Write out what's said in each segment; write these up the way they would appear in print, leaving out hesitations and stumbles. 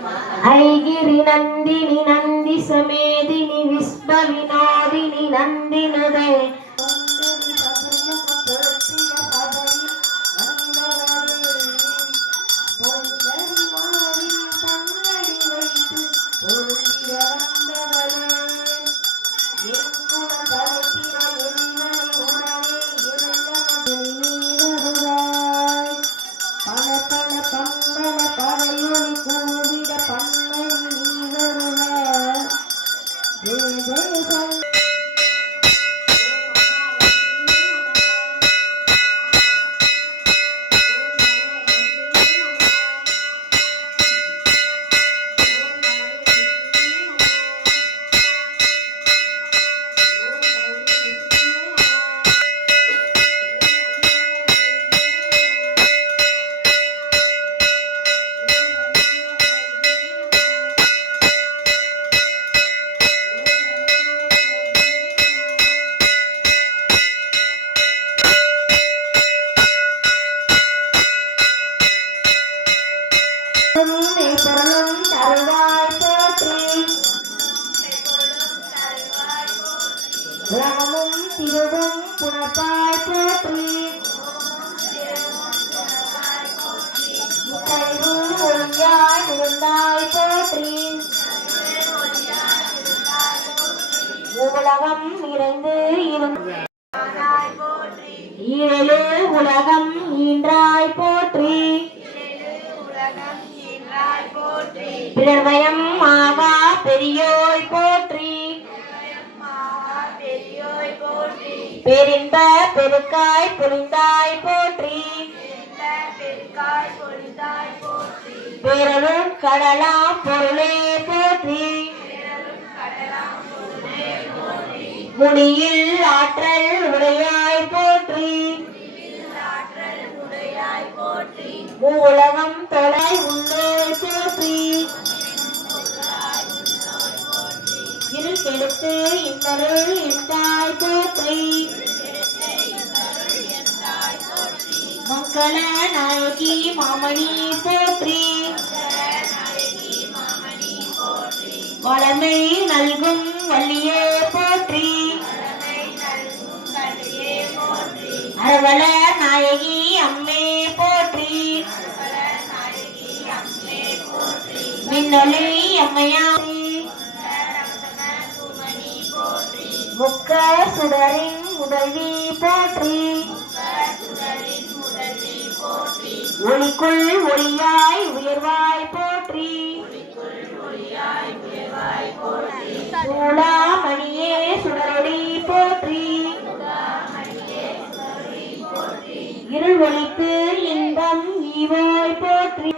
ऐगिरि नंदिनि नंदि समेदिनि विश्व विनोदिनि नंदिनुदे உலகமும் திருவும் புனப்பாய் போற்றி முத்தைவும் ஒளியாய் இருந்தாய் போற்றி உலகம் நிறைந்து ஏழு உலகம் ஈன்றாய் போற்றி பிறர்வயம் ஆவா பெரியோய் போற்றி பேரின்ப பெருக்காய் பொழிந்தாய் போற்றி பேரருள் கடலாம் பொருளே போற்றி முடியில் ஆற்றல் உடையாய் போற்றி மூலகம் தொலை உள்ளே போற்றி இருள் கெடுத்து இன்னருள் எந்தாய் போற்றி மங்கள நாயகி மாமணி போற்றி வளமை நல்கும் வள்ளியே போற்றி அரவள நாயகி அம்மே போற்றி மின்னொளி அம்மையாரி முக்க சுடரின் உதவி போற்றி ஒளிக்குள் ஒளியாய் உயர்வாய் போற்றி சூளாமணியே சுடரொளி போற்றி இருள் ஒளித்து இன்பம் ஈவாய் போற்றி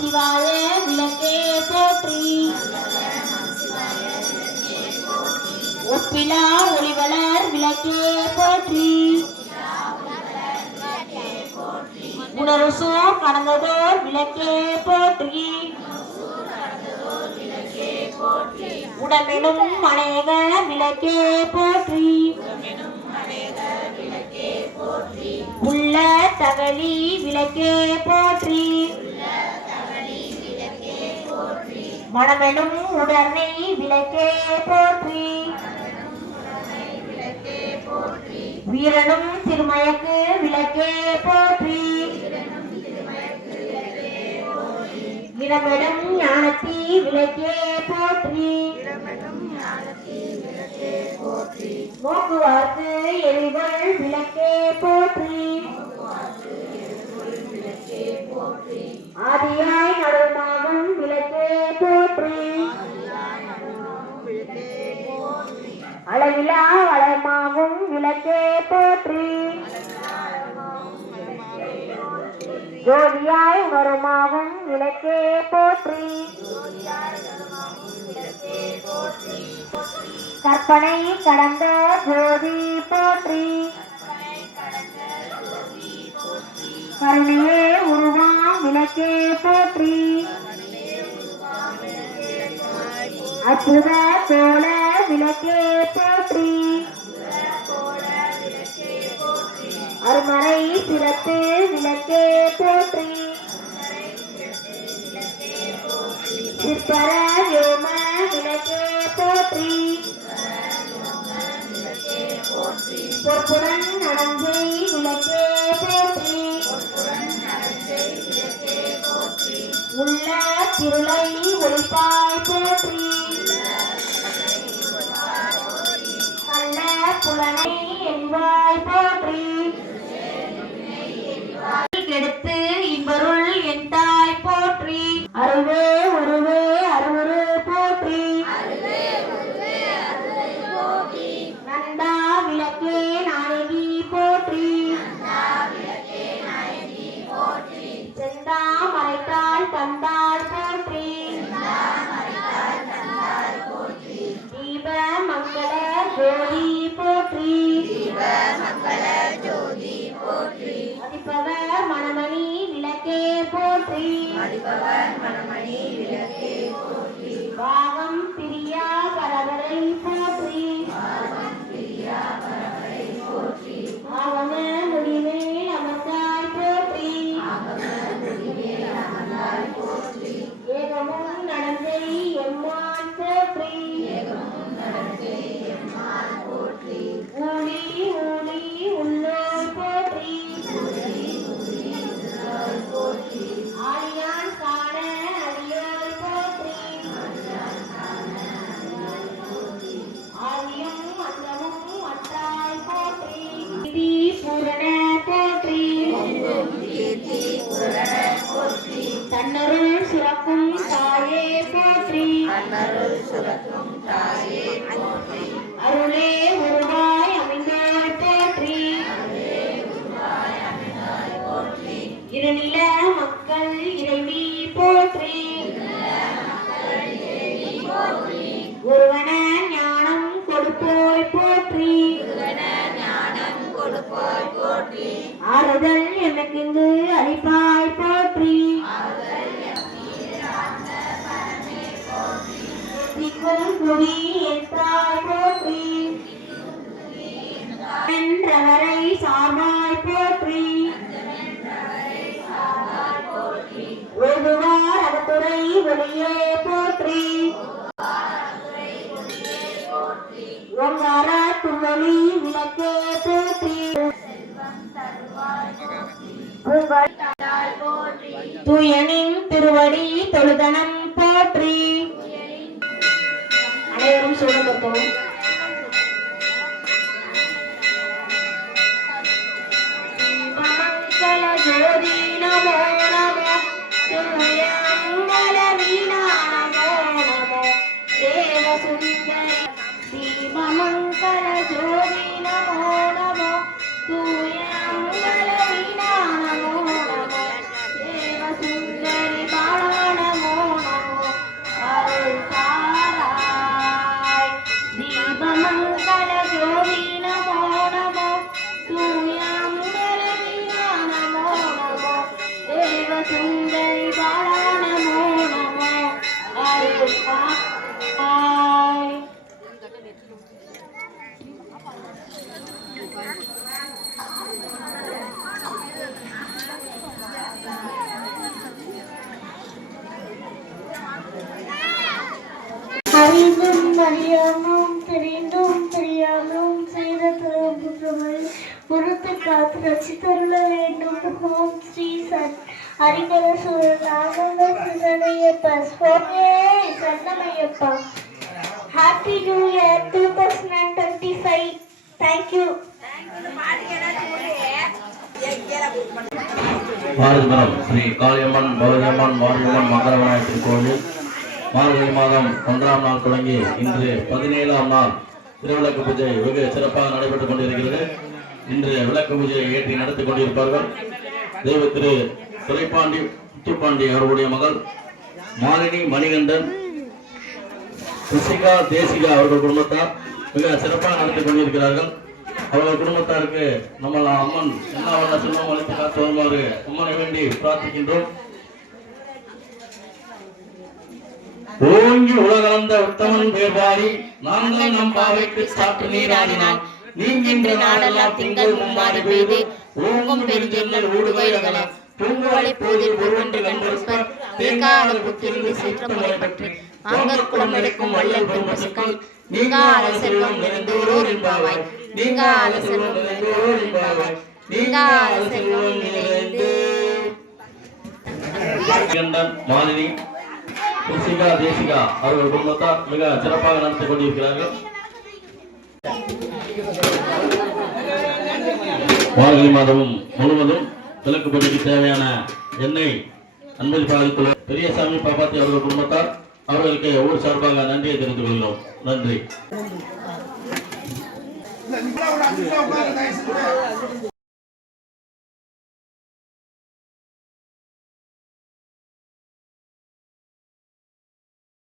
சிவாய விளக்கே போற்றி ஒப்பிலா ஒளிவளர் விளக்கே போற்றி உணர்சோ கடந்ததோர் விளக்கே போற்றி உடமெனும் அநேக விளக்கே போற்றி உள்ள தகழி விளக்கே போற்றி மனமெனும் உடனை விளக்கே போற்றி வீரனும் திருமயக்கு விளக்கே போற்றி இடமிடம் ஞானத்தி விளக்கே போற்றி போக்குவார்த்து எரிவள் விளக்கே போற்றி ஆதியாய் நடுமாகும் விளக்கே போற்றி அளவிலா வளமாகும் விளக்கே போற்றி ஜோதியாய் உணருமாகும் விளக்கே போற்றி கற்பனை கடந்த ஜோதி போற்றி கருணையே உருவாம் விளக்கே போற்றி அற்புத கோல விளக்கே போற்றி அருமறை சிறப்பு விளக்கே போற்றி சிற்பர யோம விளக்கே போற்றி பொற்புடன் நடந்தை விளக்கே போற்றி உள்ள திருளை ஒளிப்பாய் போற்றி கள்ள புலனை என்பாய் போற்றி கெடுத்து இன்பருள் என் தாய் போற்றி அருவே உருவே அருவரு போற்றி நந்தா விளக்கே நாயகி போற்றி செந்தா மறைத்தாள் தந்தாள் போற்றி தீப மங்கள ஜோதி போற்றி மதிப்பவர் மணமணி விளக்கே போற்றி பாவம் பிரியா பரவரை போற்றி ஆகம முடிவில் அமர்ந்தாய் போற்றி ஏகமும் நடந்தை எம்மான் போற்றி ஊழி ஊழி உள்ளோர் போற்றி ஆழியான் காண அடியோர் போற்றி ஆழியும் அந்தமும் அற்றாய் போற்றி பூரண போற்றி தன்னருள் சுரக்கும் தாயே போற்றி அருளே உருவாய் அமைந்தாய் போற்றி இருநில மக்கள் இறைவி போற்றி ஒருவன ஞானம் கொடுப்போய் போற்றி ஆறுதல் எமக்கிங்கு அளிப்பாய் போற்றி திக்கும் குடி எத்தாய் போற்றி என்றவரை சார்பாய் போற்றி ஒழுகுவார் அகத்துறை வெளியே போற்றி ஓங்கார துவளி விளக்கே போற்றி தூயனின் திருவடி தொழுதனம் போற்றி அனைவரும் சூழப்பட்டோம். மங்கள ஜோதி நமோ நமோ மங்கள வீணா நமோ நமோ தேவ சுந்தரி தீபமங்கள ஜோதி நமோ நமோ தூயமங்கள வீணா நமோ நமோ தேவ சுந்தரி பாலா நமோ நமோ அருள் தாராய் தீபமங்கள ஜோதி நமோ நமோ தூயமங்கள வீணா நமோ நமோ தேவ சுந்தரி பாலா நமோ நமோ அருள் தாராய். அறிந்தும் அறியாமலும் தெரிந்தும் தெரியாமலும் செய்த குற்றங்களை பொறுத்து காத்து ரசித்தருள வேண்டும். ஓம் ஸ்ரீ ஹரிகர சுரநாகமையப்பா சுவாமியே சரணமையப்பா. Happy new year 2025. Thank you. Bharathipuram Sri Kaliamman பௌரியம்மன் மாரியம்மன் மங்களவனாய திருக்கோவில் மார்கழி மாதம் 1ஆம் நாள் தொடங்கி இன்று 17ஆம் நாள் திருவிளக்கு பூஜை வெகு சிறப்பாக நடைபெற்றுக் கொண்டிருக்கிறது. இன்று விளக்கு பூஜையை ஏற்றி நடத்தி கொண்டிருப்பார்கள் தெய்வ திரு துரைப்பாண்டி முத்துப்பாண்டி அவர்களுடைய மகள் மாலினி மணிகண்டன் ரிஷிகா தேசிகா அவர்கள் குடும்பத்தார் மிக சிறப்பாக நடத்தி கொண்டிருக்கிறார்கள். அவர்கள் குடும்பத்தாருக்கு நம்ம அம்மன் எல்லா வல்ல செல்வம் அளித்து காத்து வருமாறு அம்மனை வேண்டி பிரார்த்திக்கின்றோம். ஓங்கி உலகளந்த உத்தமன் பேர்வாரி நாங்கள் நம் பாவைக்கு சாற்று நீராடினால் நீங்கின்ற நாடெல்லாம் திங்கள் மும்மாறி பெய்து ஓங்கும் பெருஞ்செல்லல் ஊடுவயல்கள பூங்குவளை போதில் ஒருவன்று கண்டிருப்பர் தேங்காத புத்திருந்து சிற்றமுறை பற்றி ஆங்கர் குளம் எடுக்கும் வள்ளல் பெண் பசுக்கள் நீங்காத செல்வம் நிறைந்தோரோர் என்பாவாய் நீங்காத செல்வம் நிறைந்தோரோர் என்பாவாய் நீங்காத செல்வம் நிறைந்து. மாலினி ரிஷிகா தேசிகா அவர்கள் குடும்பத்தார் மிக சிறப்பாக நடத்தி கொண்டிருக்கிறார்கள். மார்கழி மாதமும் முழுவதும் விளக்கு பூஜைக்கு தேவையான எண்ணெய் அன்பில் பாதித்துள்ள பெரியசாமி பாப்பாத்தி அவர்கள் குடும்பத்தார் அவர்களுக்கு ஊர் சார்பாக நன்றியை தெரிவித்துக் கொள்கிறோம். நன்றி.